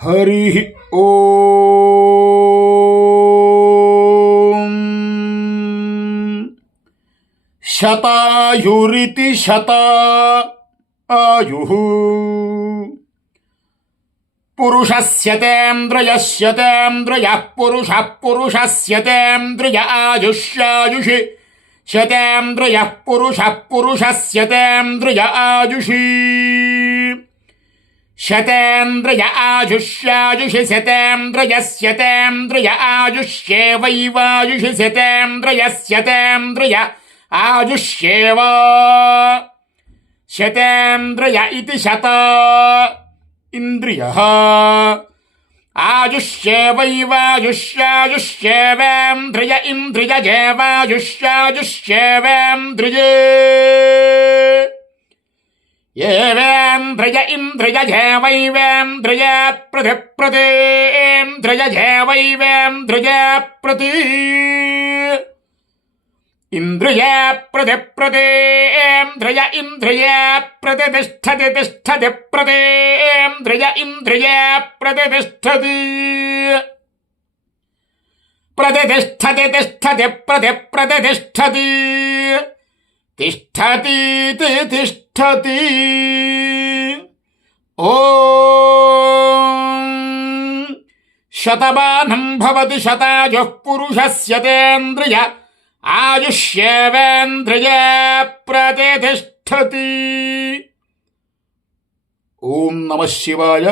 హరి ఓం. శతాయురితి శతాయుః పురుషస్యతేంద్రియస్యతేంద్రియః పురుషః పురుషస్యతేంద్రియ ఆయుష్యాయుషి శతేంద్రియః పురుషః పురుషస్యతేంద్రియ ఆయుషి శతేంద్రియ ఆయుష్యాయుషి శతేంద్రియస్యతేంద్రియ ఆయుష్యేవైవాయుషి శతేంద్రియస్యతేంద్రియ ఆయుష్యేవ శతేంద్రియ ఇతి శత ఇంద్రియః ఆయుష్యేవైవాయుష్యాయుష్యేవేంద్రియ ఇంద్రియజేవాయుష్యాయుష్యేవేంద్రియే ఏవేంద్రియ ఇంద్రియజేవైవేంద్రియ ప్రతిప్రతిప్రతేంద్రియజేవైవేంద్రియ ప్రతి ఇంద్రియ ప్రతిప్రతేంద్రియ ఇంద్రియ ప్రతిష్టతి తిష్టతి ప్రతేంద్రియ ఇంద్రియ ప్రతిష్టతి ప్రతిష్టతి తిష్టతి ప్రతిష్టతి తిష్టతి తిష్టతి. ఓం శతమానం భవతి శతాయుః పురుషస్యతేంద్రియ ఆయుష్యేవేంద్రియ ప్రతిష్టతి. ఓం నమః శివాయ.